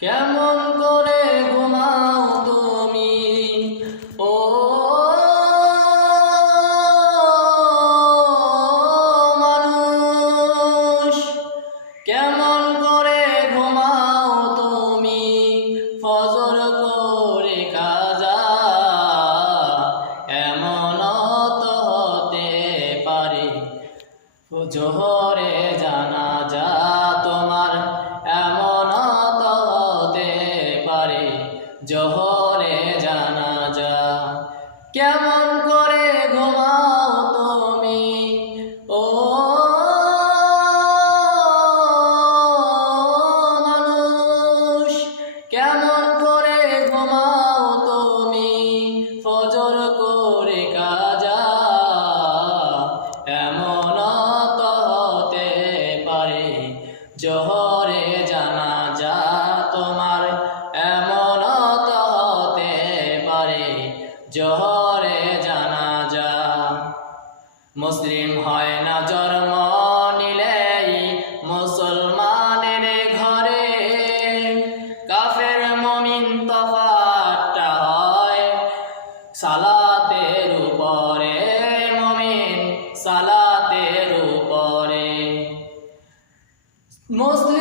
কেমন করে ঘুমাও তুমি? ও, মানুষ, কেমন করে ঘুমাও তুমি? ফজর করে কাজা এমন তো হতে পারে। জোহরে জানা যা কেমন করে হয় না জন্ম নিলেই মুসলমানের ঘরে কাফের মমিন তফাতটা হয়। সালাতের উপরে মমিন সালাতের উপরে। মুসলিম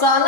হয়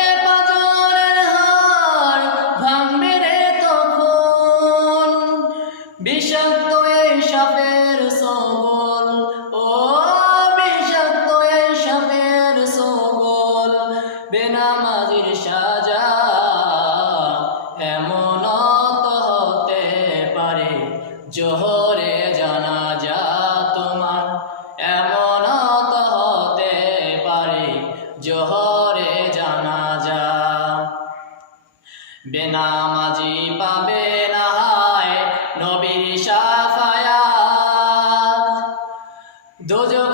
জোহরে জানা যা তোমার, এমন তো হতে পারে, জোহরে জানা যা। বেনামাজি পাবে না নবী সাফায়াত দোজগ